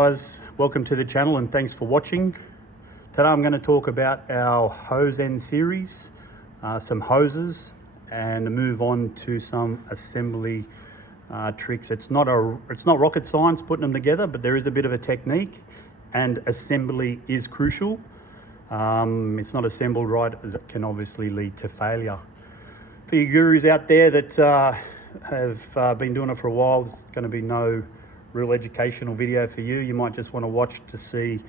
guys, welcome to the channel and thanks for watching. Today I'm going to talk about our hose end series, some hoses, and move on to some assembly tricks. It's not rocket science putting them together, but there is a bit of a technique, and assembly is crucial. It's not assembled right, it can obviously lead to failure. For you gurus out there that have been doing it for a while, there's going to be no real educational video for you. You might just want to watch to see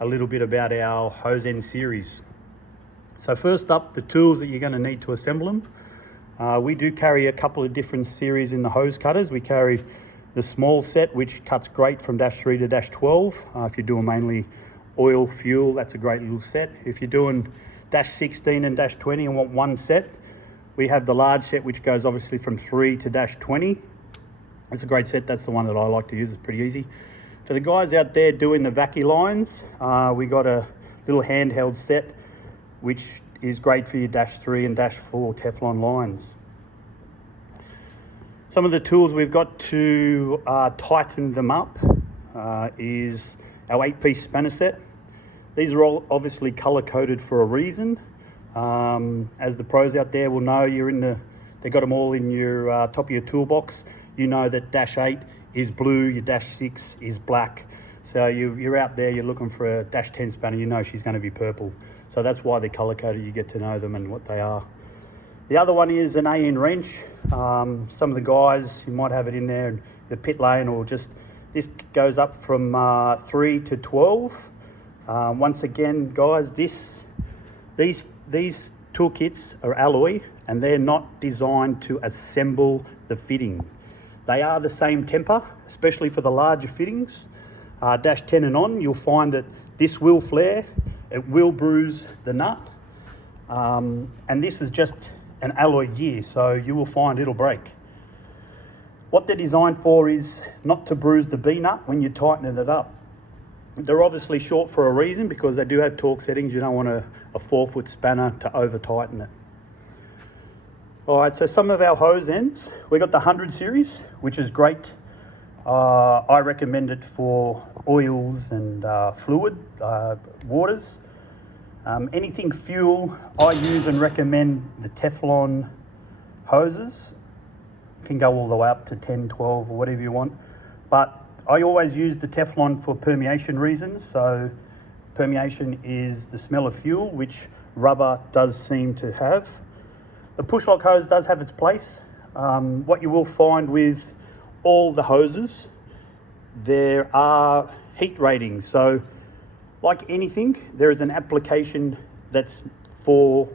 a little bit about our hose end series. So first up, the tools that you're going to need to assemble them. We do carry a couple of different series in the hose cutters. We carry the small set, which cuts great from -3 to -12. If you're doing mainly oil, fuel, that's a great little set. If you're doing -16 and -20 and want one set, we have the large set, which goes obviously from 3 to -20. It's a great set. That's the one that I like to use. It's pretty easy. For the guys out there doing the vacuum lines, we got a little handheld set, which is great for your -3 and -4 Teflon lines. Some of the tools we've got to tighten them up is our 8-piece spanner set. These are all obviously color coded for a reason. As the pros out there will know, they got them all in your top of your toolbox. You know that -8 is blue, your -6 is black. So you're out there, you're looking for a -10 spanner, you know she's going to be purple. So that's why they're color coded, you get to know them and what they are. The other one is an AN wrench. Some of the guys, you might have it in there in the pit lane, or just, this goes up from 3 to 12. Once again, guys, these toolkits are alloy and they're not designed to assemble the fitting. They are the same temper, especially for the larger fittings. -10 and on, you'll find that this will flare, it will bruise the nut, and this is just an alloy gear, so you will find it'll break. What they're designed for is not to bruise the B-nut when you're tightening it up. They're obviously short for a reason, because they do have torque settings. You don't want a 4-foot spanner to over tighten it. All right, so some of our hose ends, we got the 100 series, which is great. I recommend it for oils and fluid, waters. Anything fuel, I use and recommend the Teflon hoses. You can go all the way up to 10, 12 or whatever you want. But I always use the Teflon for permeation reasons. So permeation is the smell of fuel, which rubber does seem to have. The push lock hose does have its place. What you will find with all the hoses, there are heat ratings. So like anything, there is an application that's for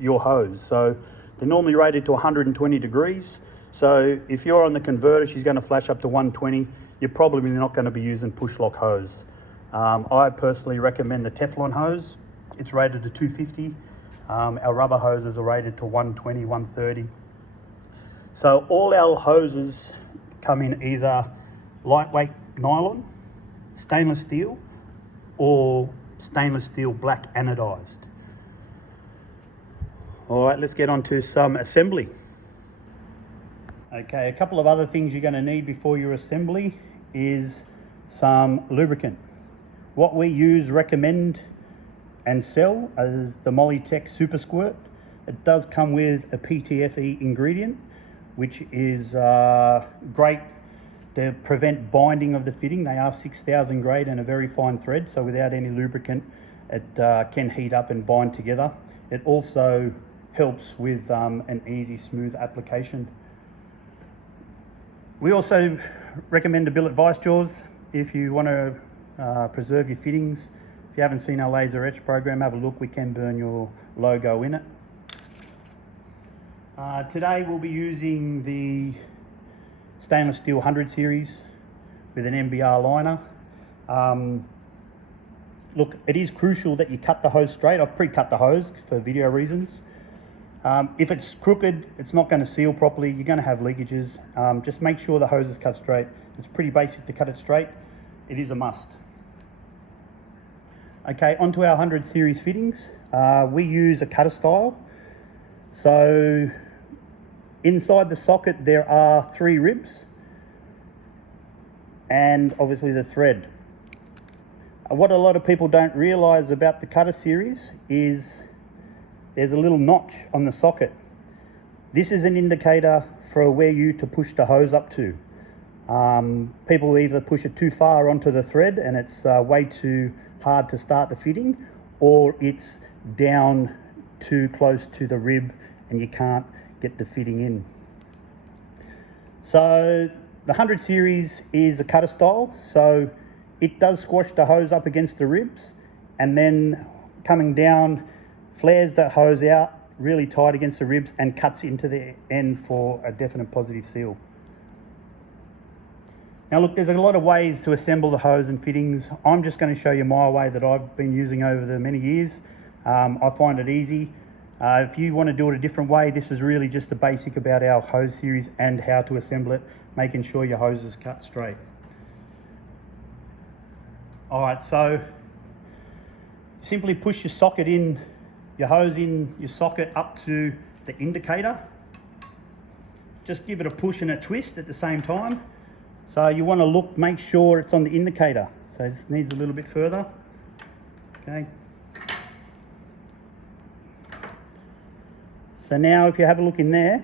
your hose. So they're normally rated to 120 degrees. So if you're on the converter, she's going to flash up to 120. You're probably not going to be using push lock hose. I personally recommend the Teflon hose. It's rated to 250. Our rubber hoses are rated to 120, 130. So all our hoses come in either lightweight nylon, stainless steel, or stainless steel black anodized. All right, let's get on to some assembly. Okay, a couple of other things you're going to need before your assembly is some lubricant. What we recommend and sell as the Molytech Super Squirt. It does come with a PTFE ingredient, which is great to prevent binding of the fitting. They are 6000 grade and a very fine thread, so without any lubricant, it can heat up and bind together. It also helps with an easy, smooth application. We also recommend the billet vice jaws if you want to preserve your fittings. If you haven't seen our laser etch program, have a look. We can burn your logo in it. Today we'll be using the stainless steel 100 series with an MBR liner. Look, it is crucial that you cut the hose straight. I've pre-cut the hose for video reasons. If it's crooked, it's not going to seal properly. You're going to have leakages. Just make sure the hose is cut straight. It's pretty basic to cut it straight. It is a must. Okay, onto our 100 series fittings. We use a cutter style. So inside the socket there are 3 ribs and obviously the thread. What a lot of people don't realise about the cutter series is there's a little notch on the socket. This is an indicator for where you to push the hose up to. People either push it too far onto the thread and it's way too hard to start the fitting, or it's down too close to the rib and you can't get the fitting in. So the 100 series is a cutter style, so it does squash the hose up against the ribs, and then coming down flares that hose out really tight against the ribs and cuts into the end for a definite positive seal. Now look, there's a lot of ways to assemble the hose and fittings. I'm just going to show you my way that I've been using over the many years. I find it easy. If you want to do it a different way, this is really just the basic about our hose series and how to assemble it, making sure your hose is cut straight. Alright, so simply push your socket in, your hose in your socket up to the indicator. Just give it a push and a twist at the same time. So you want to look, make sure it's on the indicator. So it needs a little bit further. Okay. So now if you have a look in there,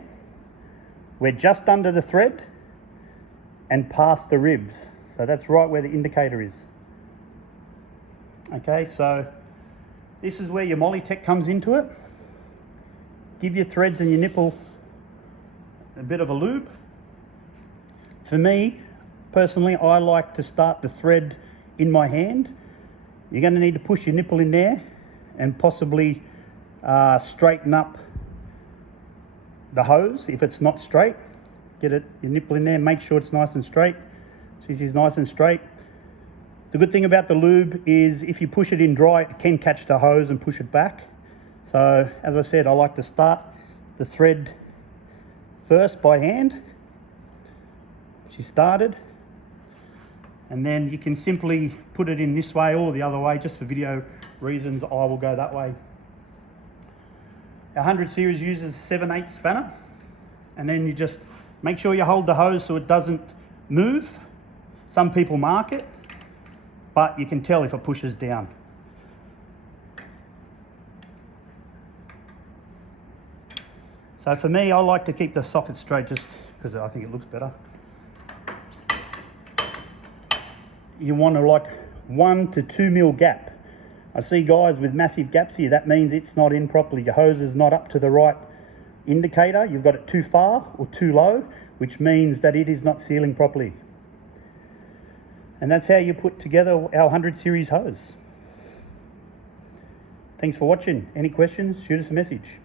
we're just under the thread and past the ribs. So that's right where the indicator is. Okay, so this is where your Mollytech comes into it. Give your threads and your nipple a bit of a lube. For me, personally, I like to start the thread in my hand. You're going to need to push your nipple in there and possibly straighten up the hose if it's not straight. Get your nipple in there, make sure it's nice and straight. So this is nice and straight. The good thing about the lube is if you push it in dry, it can catch the hose and push it back. So as I said, I like to start the thread first by hand. She started, and then you can simply put it in this way or the other way. Just for video reasons, I will go that way. Our 100 series uses 7/8 spanner, and then you just make sure you hold the hose so it doesn't move. Some people mark it, but you can tell if it pushes down. So for me, I like to keep the socket straight just because I think it looks better. You want to like 1 to 2 mil gap. I see guys with massive gaps here. That means it's not in properly. Your hose is not up to the right indicator. You've got it too far or too low, which means that it is not sealing properly. And that's how you put together our 100 series hose. Thanks for watching. Any questions? Shoot us a message.